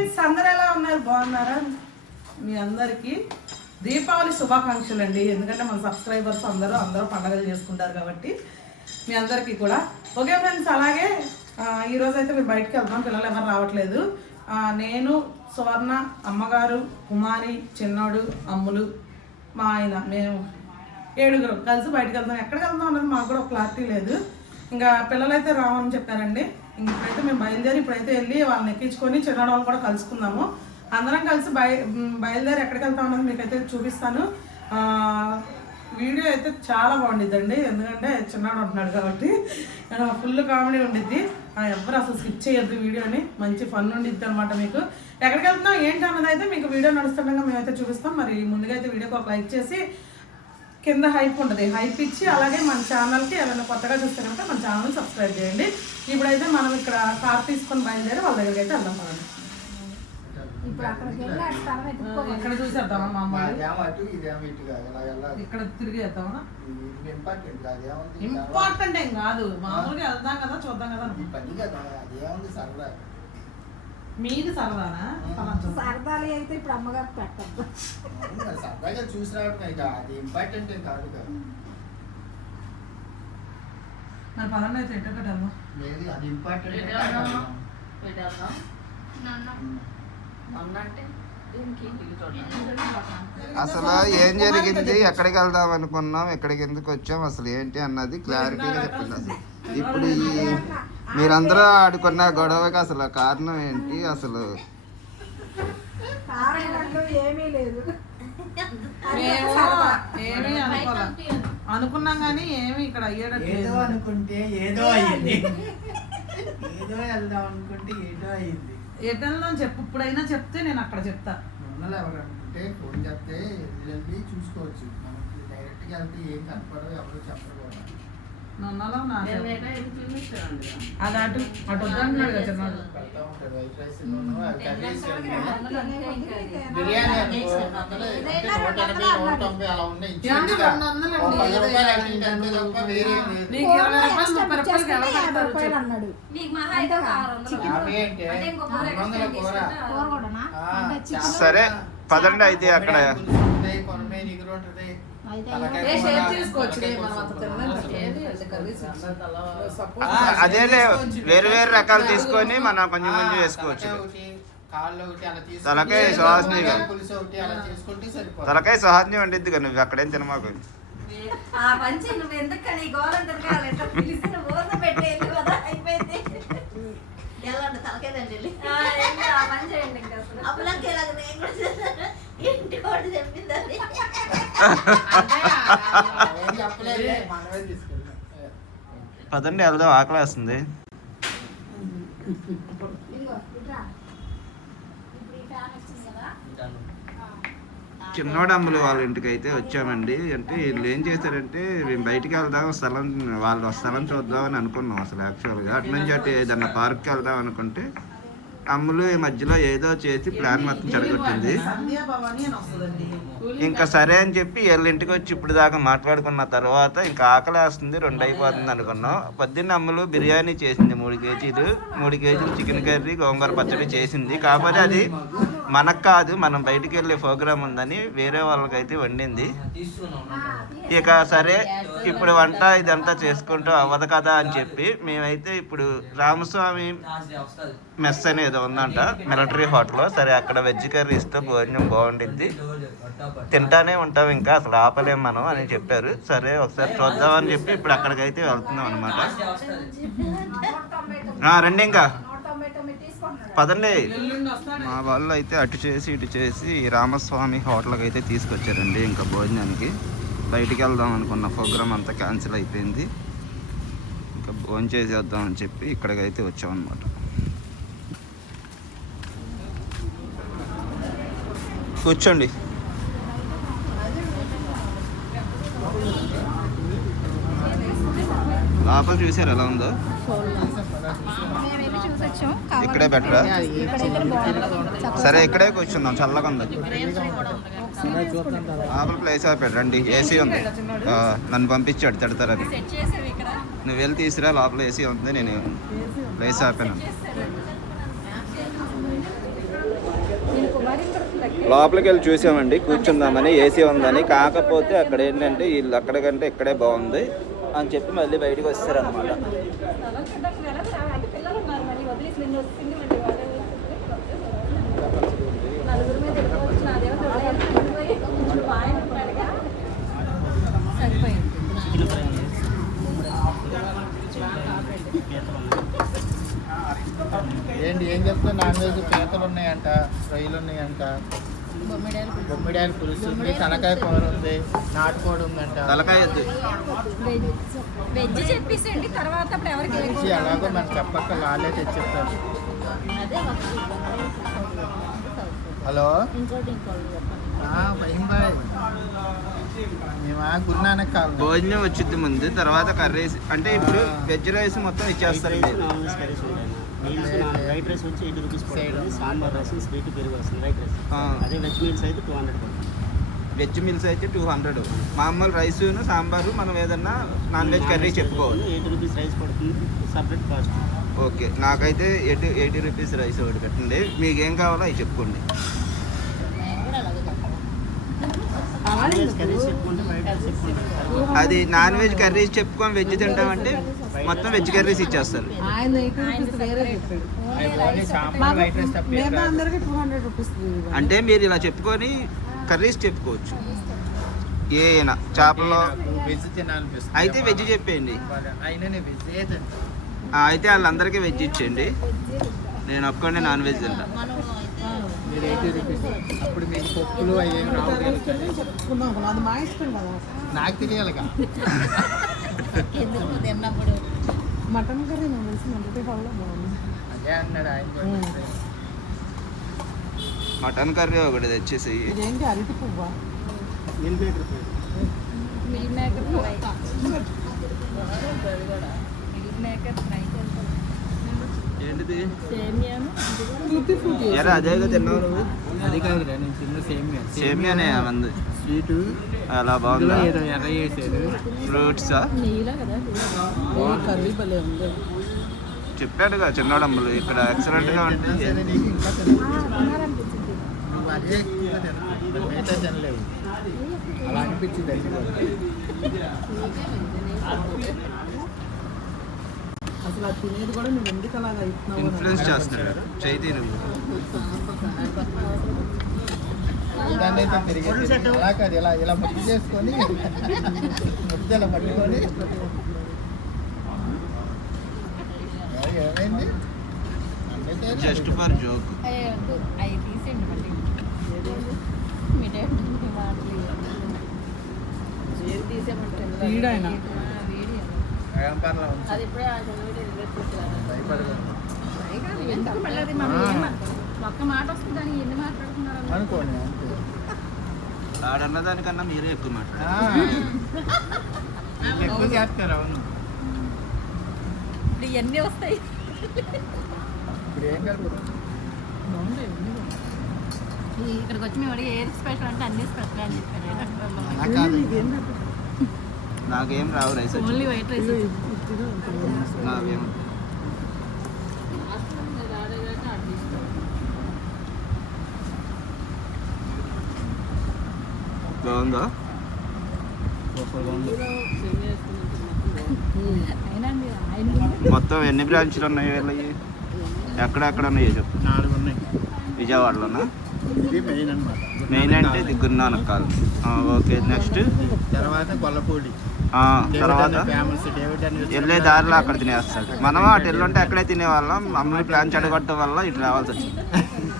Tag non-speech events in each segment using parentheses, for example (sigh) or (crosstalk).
Friends అందరు ఎలా ఉన్నారు? బాగున్నారా? మీ అందరికీ దీపావళి శుభాకాంక్షలు అండి ఎందుకంటే మన సబ్స్క్రైబర్స్ అందరూ అందరూ పండగలు చేసుకుంటారు కాబట్టి మీ అందరికీ కూడా. ఓకే ఫ్రెండ్స్ అలాగే ఈరోజు అయితే మేము బయటికి వెళ్తాం పిల్లలు ఎవరు రావట్లేదు. నేను సువర్ణ అమ్మగారు కుమారి చిన్నోడు అమ్ములు మా ఆయన మేము ఏడుగురు కలిసి బయటకు వెళ్తాం ఎక్కడికి వెళ్తాం అన్నది మాకు కూడా ఒక క్లారిటీ లేదు. ఇంకా పిల్లలైతే రావని చెప్పారండి. ఇప్పుడైతే మేము బయలుదేరి ఇప్పుడైతే వెళ్ళి వాళ్ళని ఎక్కించుకొని చిన్నాడు వాళ్ళు కూడా కలుసుకుందాము. అందరం కలిసి బయ బయలుదేరి ఎక్కడికి వెళ్తాం అన్నది మీకైతే చూపిస్తాను. వీడియో అయితే చాలా బాగుండిద్దండి. ఎందుకంటే చిన్నాడు ఉంటున్నాడు కాబట్టి. ఫుల్ కామెడీ ఉండిద్ది. ఆ, అసలు స్కిప్ చేయొద్దు వీడియోని. మంచి ఫన్ ఉండిద్ది అనమాట మీకు. ఎక్కడికి వెళ్తున్నాం ఏంటి అన్నది అయితే మీకు వీడియో నడుస్తుండగా మేమైతే చూపిస్తాం. మరి ముందుగా అయితే వీడియోకి ఒక లైక్ చేసి కింద హైప్ ఉంటుంది. హైప్ ఇచ్చి అలాగే మన ఛానల్కి ఎవరైనా కొత్తగా చూస్తే కనుక మన ఛానల్ సబ్స్క్రైబ్ చేయండి. ఇప్పుడైతే మనం ఇక్కడ కార్ తీసుకొని బయలుదేరి వాళ్ళ దగ్గరికి అయితే వెళ్దాం మనం ఇక్కడ చూసేద్దామా మా ఇక్కడ ఇంపార్టెంట్ ఏం కాదు. మామూలుగా వెళ్దాం కదా చూద్దాం కదా ఈ పని కదా అదేముంది సరదా మీది సరదానా. సరదాలు అయితే ఇప్పుడు అమ్మగారికి పెట్టద్దు. సరదాగా చూసి అది ఇంపార్టెంట్ ఏం కాదు కదా. మరి అయితే ఎట్ట పెట్టాము లేదు అది ఇంపార్టెంట్. అసలు ఏం జరిగింది? ఎక్కడికి వెళ్దాం అనుకున్నాం? ఎక్కడికి ఎందుకు వచ్చాం? అసలు ఏంటి అన్నది క్లారిటీగా చెప్పింది అసలు ఇప్పుడు ఈ మీరందరూ ఆడుకున్న గొడవకి అసలు కారణం ఏంటి? అసలు ఏమీ లేదు. ఏమీ అనుకోలే. అనుకున్నాం కానీ ఏమీ ఇక్కడ ఏదో అనుకుంటే ఏదో అయ్యింది. ఏదో వెళ్దాం అనుకుంటే ఏదో అయ్యింది. వెళ్దాం చెప్పు. ఇప్పుడైనా చెప్తే నేను అక్కడ చెప్తా. ఉన్నలు ఎవరు అనుకుంటే ఫోన్ చెప్తే వెళ్ళి చూసుకోవచ్చు. మనకి డైరెక్ట్గా వెళ్తే ఏం కనపడవు ఎవరు చెప్పరు కూడా. అది అటు అటు వద్దంటున్నాడు కదా చిన్నాడు సరే పదండి అయితే అక్కడ. కొనమే నిగురు ఉంటది. అదేలే. వేరు వేరు రకాలు తీసుకొని మనం కొంచెం కొంచెం వేసుకోవచ్చు. తలకాయ తీసుకొని తలకాయ సహజం వండిద్ది కదా నువ్వు అక్కడేం తినమాకు ఆ పంచి నువ్వు ఎందుకని గోరం తిరగాలి? ఎట్లా పిలిచిన ఊర పెట్టేది కదా అయిపోయింది. తలకేదండి వెళ్ళి. అప్పులకి ఇలాగ నేను కూడా. ఇంటి కూడా. పదండి వెళ్దాం ఆకలేస్తుంది ఇదిగో ఇట్రా ఇప్పుడు ఈ ఫ్యాన్ వచ్చింది కదా చిన్నోడమ్మలు వాళ్ళ ఇంటికి అయితే వచ్చామండి. అంటే వీళ్ళు ఏం చేశారంటే మేము బయటికి వెళ్దాం స్థలం వాళ్ళ స్థలం చూద్దాం అని అనుకున్నాం అసలు యాక్చువల్గా. అటు నుంచి అటు ఏదన్నా పార్క్కి వెళ్దాం అనుకుంటే అమ్ములు ఈ మధ్యలో ఏదో చేసి ప్లాన్ మొత్తం చెడగొట్టింది. ఇంకా సరే అని చెప్పి వీళ్ళ ఇంటికి వచ్చి ఇప్పుడు దాకా మాట్లాడుకున్న తర్వాత ఇంకా ఆకలి వేస్తుంది రెండు అయిపోతుంది అనుకున్నాం. పొద్దున్న అమ్మలు బిర్యానీ చేసింది మూడు కేజీలు. మూడు కేజీలు చికెన్ కర్రీ గోంగూర పచ్చడి చేసింది. కాకపోతే అది మనకు కాదు మనం బయటికి వెళ్ళే ప్రోగ్రామ్ ఉందని వేరే వాళ్ళకైతే వండింది. ఇక సరే ఇప్పుడు వంట ఇదంతా చేసుకుంటూ అవ్వదు కదా అని చెప్పి మేమైతే ఇప్పుడు రామస్వామి మెస్ అనేది ఏదో ఉందంట మిలిటరీ హోటల్లో. సరే అక్కడ వెజ్ కర్రీ ఇస్తే భోజనం బాగుండిద్ది. తింటానే ఉంటాం ఇంకా అసలు ఆపలేం మనం అని చెప్పారు. సరే ఒకసారి చూద్దామని చెప్పి ఇప్పుడు అక్కడికైతే వెళ్తున్నాం అనమాట రండి ఇంకా. పదండి. మా వాళ్ళు అయితే అటు చేసి ఇటు చేసి రామస్వామి హోటల్కి అయితే తీసుకొచ్చారండి ఇంకా భోజనానికి. బయటికి వెళ్దాం అనుకున్న ప్రోగ్రామ్ అంతా క్యాన్సిల్ అయిపోయింది. ఇంకా భోజనం చేసేద్దాం అని చెప్పి ఇక్కడికైతే వచ్చామన్నమాట కూర్చోండి. లోపల చూసారు ఎలా ఉందో? ఇక్కడే బెటరా? సరే ఇక్కడే కూర్చుందాం చల్లగా ఉంది. లోపల ప్లేస్ అయిపోయాడు రండి ఏసీ ఉంది. నన్ను పంపించాడు తిడతారని సెట్ చేసావు ఇక్కడ? నువ్వు వెళ్ళి తీసురా లోపల ఏసీ ఉంది నేను ప్లేస్ ఆపాను. లోపలికి వెళ్ళి చూసామండి కూర్చుందామని ఏసీ ఉందని. కాకపోతే అక్కడ ఏంటంటే వీళ్ళు అక్కడ కంటే ఇక్కడే బాగుంది అని చెప్పి మళ్ళీ బయటకు వస్తారనమాట పిల్లలు ఉన్నారు మరి వదిలేసి నేను వస్తుంది మళ్ళీ వాళ్ళే నలుగురు మీద వెళ్ళిపోవచ్చు నాదేమో వదిలేయాలి. కొంచెం మా ఆయన ఉన్నాడుగా. సరిపోయింది ఏంటి ఏం చెప్తా నాన్ వెజ్ పీతలు ఉన్నాయంట రొయ్యలు ఉన్నాయంట. బొమ్మిడాయలు పులుసు ఉంది తలకాయ కూర ఉంది నాటుకోడి ఉందంట. తలకాయ వెజ్ చెప్పేసండి తర్వాత అప్పుడు ఎవరికి ఎలాగో మనకు చెప్పక్క వాళ్ళే తెచ్చిస్తారు. హలో? భోజనం వచ్చింది ముందు తర్వాత కర్రీస్. అంటే ఇప్పుడు వెజ్ రైస్ మొత్తం ఇచ్చేస్తారు వైట్ రైస్ వచ్చి ఎయిటీ రూపీస్. పడుతుంది. సాంబార్ రైస్ స్వీట్ పెరుగు వస్తుంది. White rice. అదే వెజ్ మీల్స్ అయితే టూ హండ్రెడ్ పడుతుంది. వెజ్ మీల్స్ అయితే టూ హండ్రెడ్ మామూలు రైస్ సాంబారు మనం ఏదన్నా నాన్ వెజ్ కర్రీ చెప్పుకోవాలి ఎయిటీ రూపీస్ రైస్ పడుతుంది. Separate cost okay. నాకైతే ఎయిటీ ఎయిటీ రూపీస్ రైస్ ఒకటి పెట్టండి. మీకు ఏం కావాలో అవి చెప్పుకోండి. అది నాన్ వెజ్ కర్రీస్ చెప్పుకొని వెజ్ తింటామంటే మొత్తం వెజ్ కర్రీస్ ఇచ్చేస్తారు. అంటే మీరు ఇలా చెప్పుకొని కర్రీస్ చెప్పుకోవచ్చు. ఏనా చేపల్లో నాకు వెజ్ తినాలనిపిస్తుంది అయితే వెజ్ చెప్పేయండి. అయితే వాళ్ళందరికీ వెజ్ ఇచ్చేయండి. నేను ఒక్కడే నాన్ వెజ్ తింటా. అప్పుడు మీకు పప్పులు మా ఇష్టం కదా. నాకు తెలియాలిగా. (laughs) ఎందుకు తిన్నప్పుడు? మటన్ కర్రీ నాకు తెలిసి మంచి హాల్లో బాగుంది. అదే అన్నాడు ఆయన. మటన్ కర్రీ ఒకటి తెచ్చేసి ఇదేంటి అరటి పువ్వా? Meal maker meal maker fry meal maker fry ఏంటిది సేమియాను అదేగా తిన్నావు అది కాదురా నేను తిన్న సేమియా. సేమియానే మంది. స్వీటు అలా బాగుందా? ఎర్ర చేసాడు ఫ్రూట్సా? చెప్పాడుగా చిన్నోడమ్మలు ఇక్కడ ఎక్సలెంట్గా సరే ఉంటుంది అలా అనిపించింది. అసలు తినేది కూడా నువ్వు ఎందుకు అలాగా ఇస్తున్నావు ఇన్ఫ్లుయెన్స్ చేస్తున్నాడు. చైతీ నువ్వు దాన్ని అయితే తిరిగి అలా కాదు ఇలా ఇలా ముద్దు చేసుకొని ముద్దు ఇలా పట్టుకొని. ఏమైంది? అంటే జస్ట్ ఫర్ జోక్ అవి తీసేయండి మళ్ళీ. అది ఇప్పుడే ఆ ఒక్క మాట వస్తుందని ఎన్ని మాట్లాడుతున్నారు అనుకోండి ఆడన్న దానికన్నా మీరే ఎక్కువ మాట్లాడారు ఎక్కువ చేస్తారు అవును. ఇప్పుడు ఇవన్నీ వస్తాయి. ఇప్పుడు ఏం కలుపు ఇక్కడికి వచ్చి మేము ఏది స్పెషల్ అంటే అన్ని స్పెషల్ అని చెప్పారు. నాకేం రావు రైస్ వచ్చి. ఓన్లీ వైట్ రైస్ నాకేం బాగుందా? మొత్తం ఎన్ని బ్రాంచ్లు ఉన్నాయి వీళ్ళకి ఎక్కడెక్కడ ఉన్నాయో చెప్పు నాలుగు ఉన్నాయి విజయవాడలోనా మెయిన్ అంటే ఇది గురునానకాల్ ఓకే నెక్స్ట్. తర్వాత గొల్లపూడి తర్వాత? వెళ్ళే దారిలో అక్కడ తినేస్తాడు. మనం అటు వెళ్ళుంటే అక్కడే తినేవాళ్ళం. అమ్మాయి ప్లాన్ చెడగొట్టడం వల్ల ఇటు రావాల్సి వచ్చింది.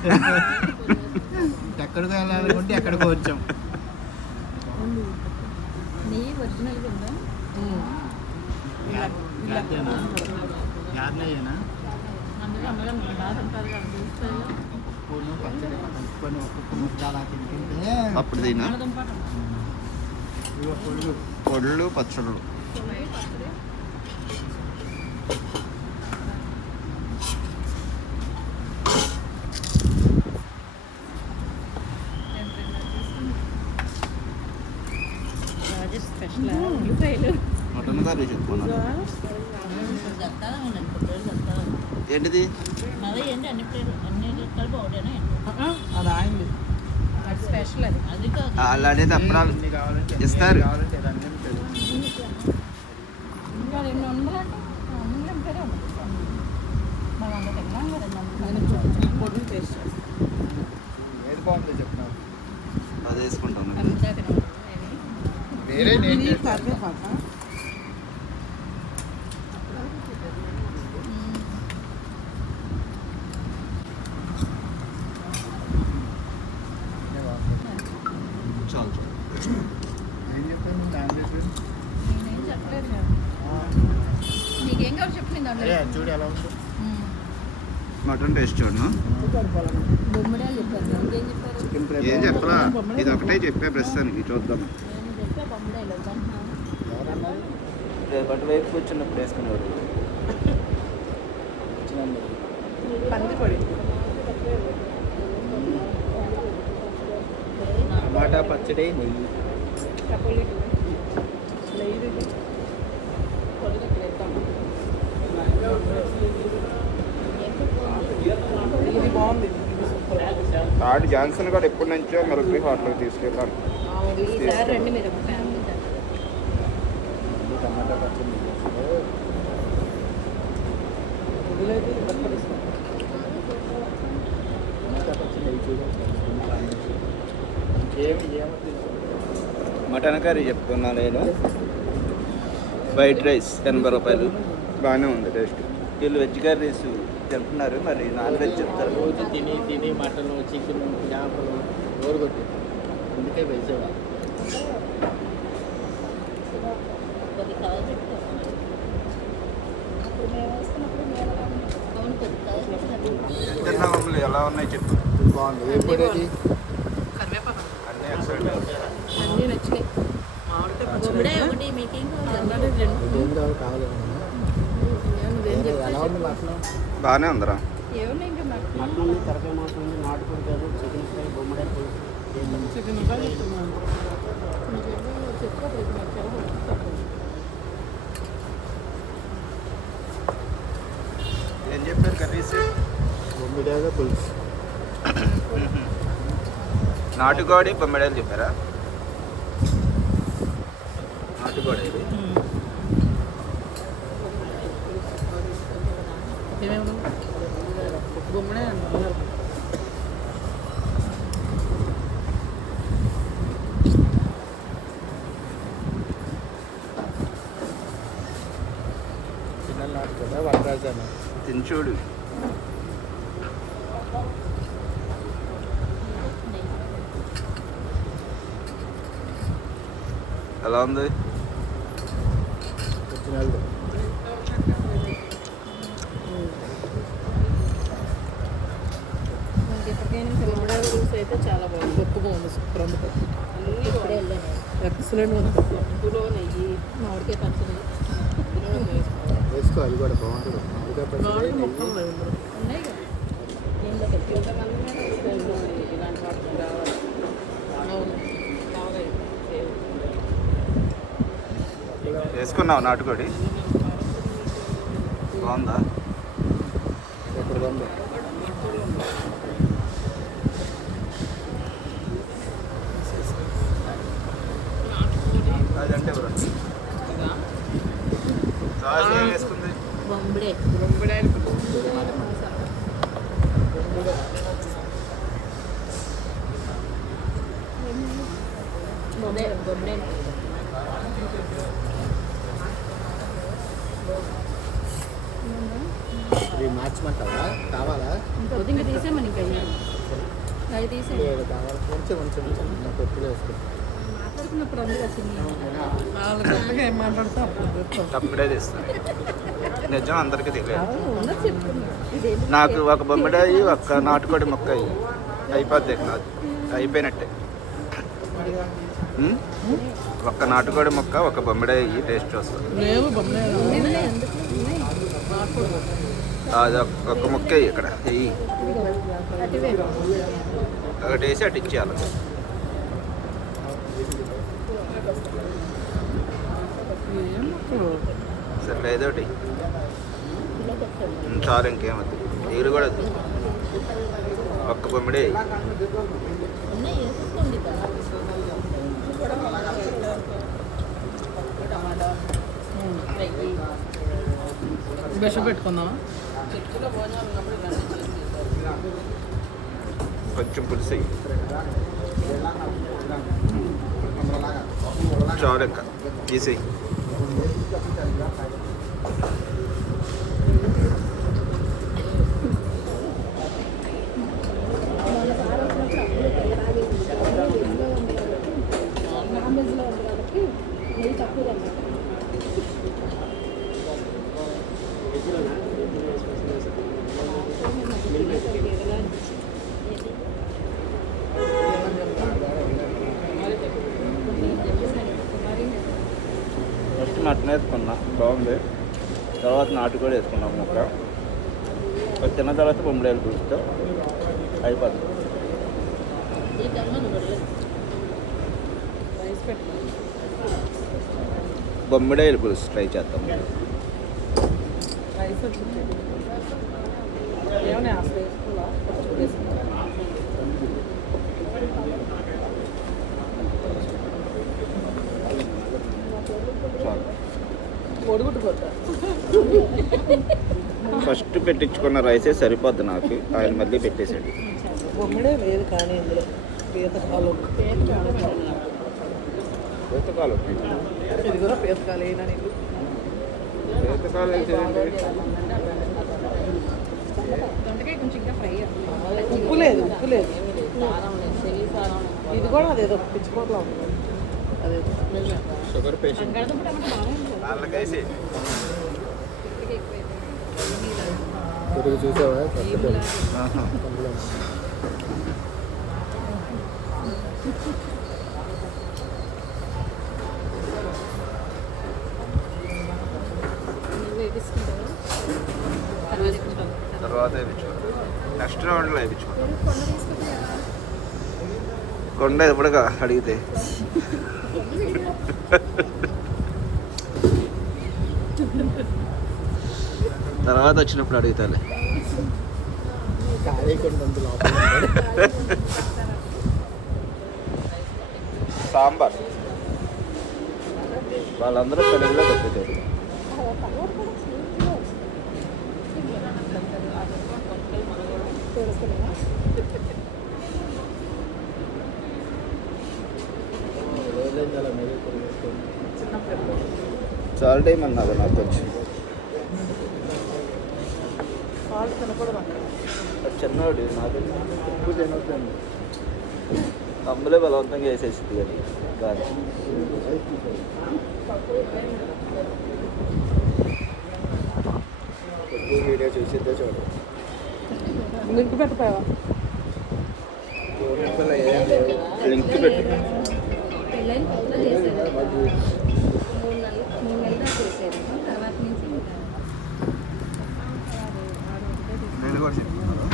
(laughs) ఎక్కడికి వెళ్ళాలనుకుంటే ఎక్కడికి వచ్చాం నెయ్యి ఒరిజినల్గా ఉందా యార్లయ్యేనా అందులో అందులో మీ బాధ ఉంటారు కదా చూస్తారు ఉప్పును పచ్చడి కలుపుకొని ఒక్కొక్క ముద్ద అలా తింటుంటే అప్పుడు పొడుగు. పొడులు పచ్చళ్ళు. స్పెషల్? ఉల్లిపాయలు మటన్ కర్రీ చెప్పుకున్నాను చెప్తాను నేను ఇప్పుడు చెప్తాను ఏంటిది? అదే అది అది. అది అది అప్పడాలు కావాలంటే ఎన్ని ఇస్తారు. కావాలంటే ఇది unlimited. ఇంకా రెండు వందలంటే అన్లిమిటెడ్ ఉంది మనం అంత తిన్నాం కదా నేను చూపించిన పొడిని టేస్ట్ చేస్తాను ఏది బాగుందో చెప్తున్నా అది వేసుకుంటాను అంతా తినదు వేరే నేను ఇది చేస్తాను. కరివేపాక ఇదే బాగుంది. చాలు ఏం చెప్పాను నాన్ వెజ్ నేనేం చెప్పలేదు నీకేం కావాలి చెప్పు నేను దాంట్లో చూడు ఎలా ఉంది. మటన్ టేస్ట్ చూడను? చెప్పారు. చెప్పారు? ఏం చెప్పలా? ఇది ఒకటే చెప్పే ప్రస్తుతానికి చూద్దాం రేపటి వైపు వచ్చినప్పుడు వేసుకునేవారు. (laughs) పంది పొడి. టమాటా పచ్చడి నెయ్యి. ఆడు జాన్సన్ గారు ఎప్పటి నుంచో మిలిటరీ హాట్లో తీసుకెళ్ళాను టమాటా పచ్చడి. టమాటా పచ్చడి నెయ్యి చూడు ఇంకేమి ఏమో తెలుసు మటన్ కర్రీ చెప్తున్నా నేను. వైట్ రైస్ ఎనభై రూపాయలు. బాగానే ఉంది టేస్ట్. వీళ్ళు వెజ్ కర్రీస్ తింటున్నారు మరి నాన్ వెజ్ చెప్తారు. రోజు తిని తిని మటన్ చికెన్ చేపలు ఓరు కొట్టి అందుకే వెజ్ ఎలా ఉన్నాయి చెప్పు. బాగుంది ఏ పొడి అది కరివేపాకు అన్నీ ఎక్సలెంట్ అన్నీ నచ్చినాయి మామిడికాయ బొమ్మడే పచ్చడి ఒకటి మీకేం కావాలి అన్నది రెండు ఏం కావాలి కావాలి నువ్వేం వేరే చెప్తా ఎలా ఉంది మటన్ బాగానే ఉందిరా. ఏమన్నా ఇంకా నాకు మటన్ తరకాయ మాసం ఉంది నాటుకోడి కాదు చికెన్ ఫ్రై బొమ్మడాయి చికెన్. ఏం చెప్పారు కర్రీస్? బొమ్మిడాగా పులుసు. నాటుకోడి బొమ్మిడాయలు చెప్పారా? నాటుకోడి ఇది? ఏమేమి గుమ్మడే అన్నారు పిల్లలు నాటుకోదా వనరాజాను తిని చూడు ఎలా ఉంది పులుసు అయితే చాలా బాగుంది. గొప్పగా ఉంది సూపర్ ఉంది అన్నీ ఇప్పుడే వెళ్ళాను ఎక్సలెంట్ ఉంది. పప్పులో నెయ్యి మామిడికాయ పచ్చడి వేసుకో అది కూడా బాగుంటుంది. మామిడికాయ పచ్చడి ఉన్నాయి కదా. ఇలాంటి వాటికి కావాలి వేసుకున్నావు నాటుకోడి? బాగుందా? ఏం వేసుకుంది బొమ్మడే బొమ్మిడాయలు బొమ్మే బొమ్మడే ఇవి మార్చమంటావా? కావాలా? ఇంకొద్ది ఇంకా తీసేమని ఇంకా. అవి తీసే కావాలి. కొంచెం కొంచెం కొంచెం నా కొట్టులో వచ్చింది ఏం మాట్లాడితే అప్పుడు తెస్తాను నిజం అందరికీ తెలియదు నాకు ఒక బొమ్మిడాయి ఒక్క నాటుకోడి మొక్క అయ్యి అయిపోద్ది నాది. అయిపోయినట్టే? ఒక్క నాటుకోడి మొక్క ఒక బొమ్మిడాయి అయ్యి టేస్ట్ వస్తుంది అది ఒక్క- మొక్క అయ్యి ఇక్కడ. వెయ్యి ఒకటి వేసి అటు ఇచ్చేయాలి. ఏం మొక్కలు సరే ఏదోటి ఇలా పెట్టండి ఉం, చాలు ఇంకేమద్దు నీరు కూడా వద్దు ఒక్క బొమ్మిడే ఉన్నాయి వేసేసుకోండి విష పెట్టుకుందామా కొంచెం పులుసు ఎయ్యి. చాలు ఇంకా తీసేయి ఫస్ట్ మటన్ వేసుకున్నా బాగుంది తర్వాత కూడా వేసుకున్నాం మొక్క అది తిన్న తర్వాత బొమ్మడేలు పులుసుతో అయిపోతుంది బొమ్మిడేలు పులుసు ట్రై చేద్దాం. రైస్ ఫస్ట్ పెట్టించుకున్న రైసే సరిపోద్ది నాకు. ఆయన మళ్ళీ పెట్టేశాడు. బొమ్మిడే లేదు కానీ ఇందులో పీతకాలు. ఇది కూడా పీత కాలు అయినా నీకు. పీతకాలు వేసేదంటే దొండకాయ కొంచెం ఇంకా ఫ్రై ఉప్పు లేదు ఉప్పు లేదు. ఇది కూడా అదేదో పిచ్చిపోట్లా ఉంది. అదేదో. షుగర్ పేషెంట్ టమాటా బాగానే ఉంది వాళ్ళకేసి ఇప్పటికే ఎక్కువైపోయింది కొద్దిగా చూసావా? తర్వాత వేయించుకోండి నెక్స్ట్ రౌండ్లో వేయించుకోండి? కొండ ఎప్పుడుగా అడిగితే. (laughs) తర్వాత వచ్చినప్పుడు అడుగుతాలే ఖాళీ కొన్ని ఉంది లోపల సాంబార్. వాళ్ళందరూ తెలుగులో పెట్టేశారు చాలా టైం అన్నారు నాకు వచ్చి. కాళ్ళు చిన్నవాడు నాకు ఎక్కువ తినవుతుంది అమ్ములే బలవంతంగా వేసేసింది కానీ కానీ వీడియో చూసిద్దే చూడండి లింక్ పెట్టిపోయావా? లింక్ పెట్టు పెళ్ళైన కొత్తలో చేసేది మూడు నెలలు మూడు నెలలు దాకా చేసేది తర్వాత నుంచి ఇంకా నేను కూడా చెప్తున్నాను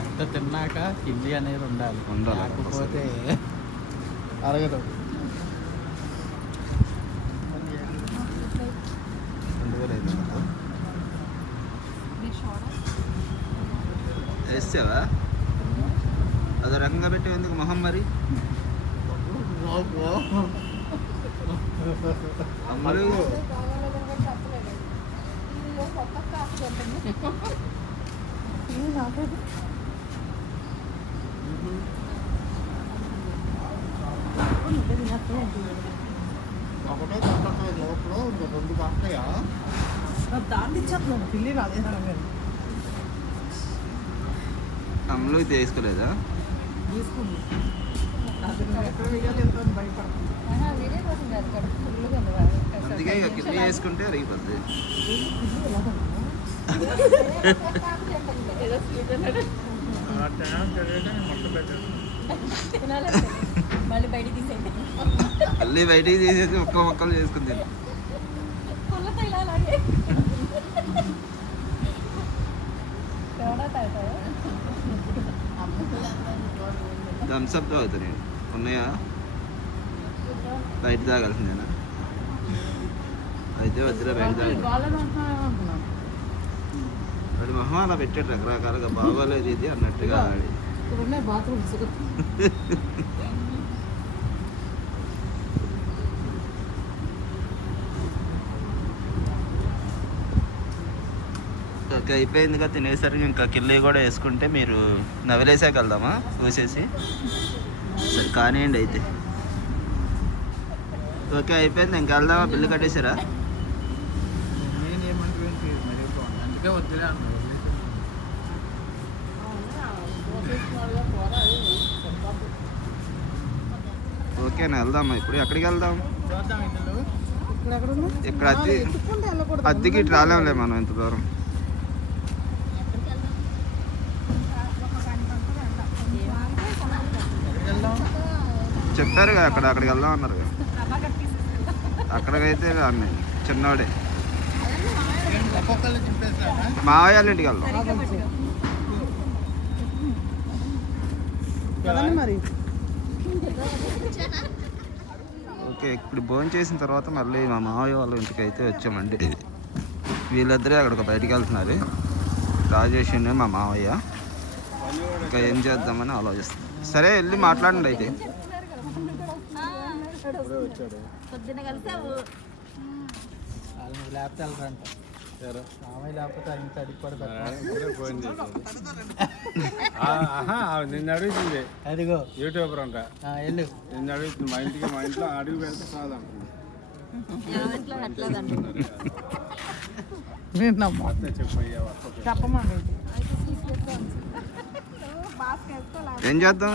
అంత తిన్నాక హిందీ అనేది ఉండాలి. ఉండాలి. లేకపోతే అరగదు. రెండు వేల ఐదు వందలు వేసావా అది రకంగా మొహం మరి? ఒకటే తప్పట్లేదు లోపల ఇంకా రెండు కాస్తాయా దాన్ని ఇచ్చేస్తున్నాను పిల్లి రాదే అమ్ములు ఇది వేసుకోలేదా? తీసుకుంది అది అందుకే ఇక కిడ్నీ వేసుకుంటే అరిగిపోద్ది. ఏదో మళ్ళీ బయటికి తీసేసి ఒక్క మొక్కలు చేసుకుంది. థమ్స్అప్ తాగుతా నేను ఉన్నాయా? బయట తాగాల్సిందేనా? అయితే వద్దురా బయట తాగు. మొహం అలా పెట్టాడు రకరకాలుగా. బాగోలేదు ఇది అన్నట్టుగా ఆడి ఉన్నాయి బాత్రూమ్స్ ఓకే అయిపోయిందిగా తినేసరికి ఇంకా కిల్లి కూడా వేసుకుంటే మీరు నవలేసాక వెళ్దామా చూసేసి సరే కానివ్వండి అయితే. ఓకే అయిపోయింది. ఇంకా వెళ్దామా? బిల్లు కట్టేసారా ఓకేనా వెళ్దామా ఇప్పుడు? ఎక్కడికి వెళ్దాం? ఇక్కడ అద్దె అద్దెకి ఇటు రాలేంలే మనం ఇంత దూరం. చెప్పారు కదా అక్కడ అక్కడికి వెళ్దాం అన్నారు కదా. అక్కడికైతే అన్నీ చిన్నవాడే నేను ఒక్కొక్కళ్ళు చింపేసానా మావయ్య వాళ్ళ ఇంటికి వెళ్దాం. కదండి మరి? ఓకే ఇప్పుడు భోజనం చేసిన తర్వాత మళ్ళీ మా మావయ్య వాళ్ళ ఇంటికి అయితే వచ్చామండి. వీళ్ళిద్దరే అక్కడికి బయటికి వెళ్తున్నారు. రాజేష్ మా మావయ్య. ఇంకా ఏం చేద్దామని ఆలోచిస్తాం సరే వెళ్ళి మాట్లాడండి అయితే. కలిసావు లేకపోతే నిన్ను అడుగుతుంది. అదిగో. యూట్యూబర్ అంట. నిన్ను అడుగుతుంది మా ఇంటికి మా ఇంట్లో అడుగు పెడితే చాలు అంటుంది ఏం చేద్దాం?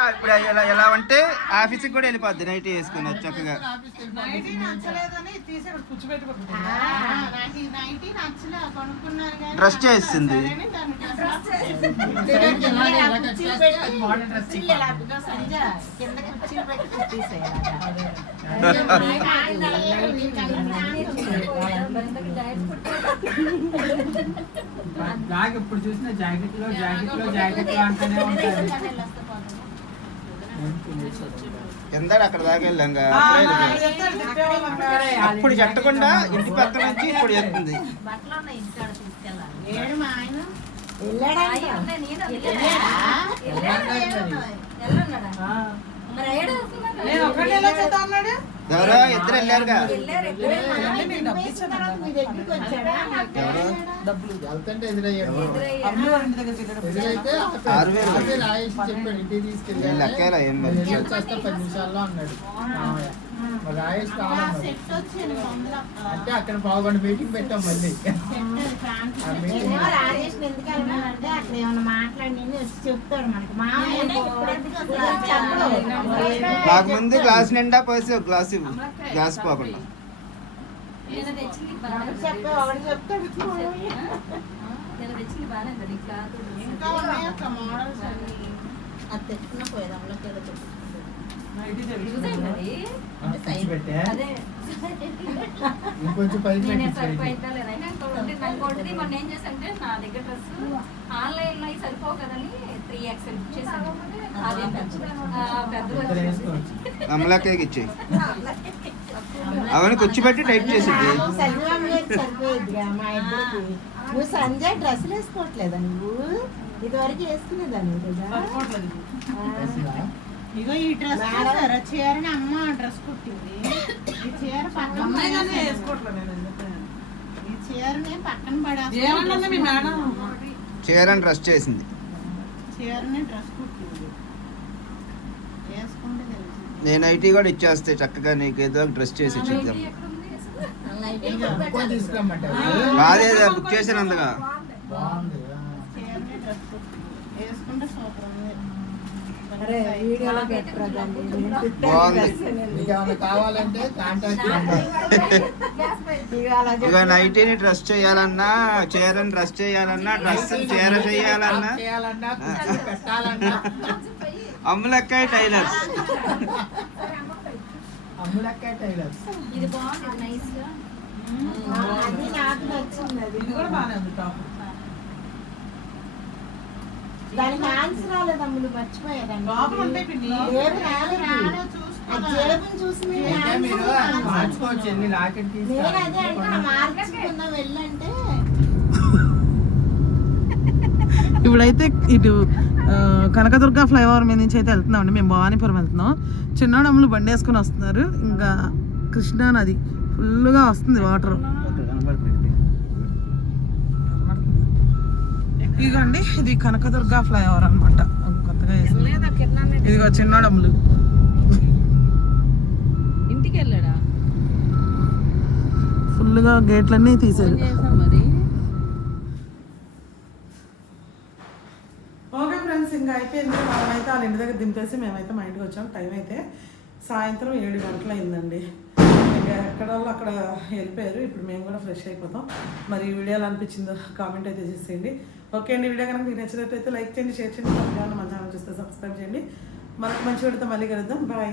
ఇప్పుడు ఎలా ఎలా అంటే ఆఫీస్కి కూడా వెళ్ళిపోద్ది నైట్ వేసుకుని చక్కగా. డ్రెస్ చేసింది. ఇప్పుడు చూసిన జాకెట్లో జాకెట్లో జాకెట్లో అంటూనే ఉంటారు. కింద అక్కడ దాకా వెళ్ళాం కదా, అప్పుడే చెట్టకుండా ఇంటి పక్కన నుంచి ఇప్పుడు చెప్తుంది బట్టలు ఉన్నాయి ఇంటికాడ తీసుకెళ్ళాలి ఏడు మా ఆయన నేను ఒక్కడే ఎలా చేద్దాం అన్నాడు ఎవరో? ఇద్దరు వెళ్ళారుగా ఆరు వేలు. లెక్కేలా ఏం పది నిమిషాల్లో అన్నాడు. అంటే అక్కడ బాగుండి మీటింగ్ పెట్టాం మళ్ళీ. వెళ్ళానంటే అక్కడ ఏమైనా మాట్లాడి చెప్తాడు మనకి గ్లాస్ నిండా పోసి గ్లాస్ ఇవ్వు. గ్లాస్ పోకుండా. అది తెచ్చుకున్న పోయేదాంలో ఇంకొంచెం పైకి ఇంకోటి నాకు ఇంకోటిది మొన్న ఏం చేశానంటే నా దగ్గర డ్రెస్ ఆన్లైన్లో అవి సరిపోవు కదని త్రీ ఎక్స్ఎల్ బుక్ చేశాను. అదే వేసుకోవచ్చు. అమలాకేకి ఇచ్చేయి. అవన్నీ కూర్చోబెట్టి టైప్ చేసింది ఇద్దరికి. నువ్వు సంజయ్ డ్రెస్సులు వేసుకోవట్లేదా నువ్వు? ఇదివరకు వేసుకునేదాన్ని కదా? సరిపోవట్లేదు. వేసిందా? ఇగో ఈ డ్రెస్ చీరని అమ్మ డ్రెస్ కుట్టింది. ఈ చీర పక్కన. వేసుకోవట్లేదు. చీరని డ్రెస్ చేసింది. నేను ఐటీ కూడా ఇచ్చేస్తే చక్కగా నీకు ఏదో ఒక డ్రెస్ చేసి ఇచ్చేద్దాం. కాదేదో బుక్ చేసినందుగా బాగుంది. కావాలంటే ఇక నైటీని డ్రెస్ చేయాలన్నా చీరని డ్రెస్ చేయాలన్నా డ్రెస్ చీర చేయాలన్నా అమ్ములక్కాయ టైలర్స్. అమ్ములక్క టైలర్స్. ఇది బాగుంది నైస్గా. అది నాకు నచ్చింది అది. ఇది కూడా బాగానే ఉంది టాప్ దాని హ్యాండ్స్ రాలేదమ్ములు మర్చిపోయేదాన్ని లోపల ఉంటాయి పిన్ని. జేబు రాలేదు. ఆ జేబుని చూసి మేము అయితే హ్యాండ్స్ మీరు? అనుకున్నాం. మార్చుకోవచ్చు వెళ్ళి లాకెట్ నేను అదే మార్చుకుందాం వెళ్ళంటే. ఇప్పుడైతే ఇటు ఆ, కనకదుర్గ ఫ్లైఓవర్ మీద నుంచి అయితే వెళ్తున్నామండి మేము భవానీపురం వెళ్తున్నాం. చిన్నడమ్ములు బండి వేసుకుని వస్తున్నారు. ఇంకా కృష్ణా నది ఫుల్గా వస్తుంది వాటర్. ఇదిగోండి ఇది కనకదుర్గ ఫ్లైఓవర్ అనమాట కొత్తగా. ఇదిగో చిన్నడమ్ములు ఇంటికి వెళ్ళాడా? ఫుల్గా గేట్లన్నీ మరి. ఓకే ఫ్రెండ్స్ ఇంకా అయిపోయింది. మనమైతే వాళ్ళ ఇంటి దగ్గర దింపేసి మేమైతే మా ఇంటికి వచ్చాం. టైం అయితే సాయంత్రం ఏడు గంటలు అయిందండి ఇంకా ఎక్కడ వాళ్ళు అక్కడ వెళ్ళిపోయారు. ఇప్పుడు మేము కూడా ఫ్రెష్ అయిపోతాం. మరి ఈ వీడియోలో అనిపించిందో కామెంట్ అయితే చేసేయండి. ఓకే అండి వీడియో కనుక మీకు నచ్చినట్టయితే లైక్ చేయండి షేర్ చేయండి మన ఛానల్ చూస్తే సబ్స్క్రైబ్ చేయండి. మనకు మంచి పెడితే మళ్ళీ కలుద్దాం. బాయ్.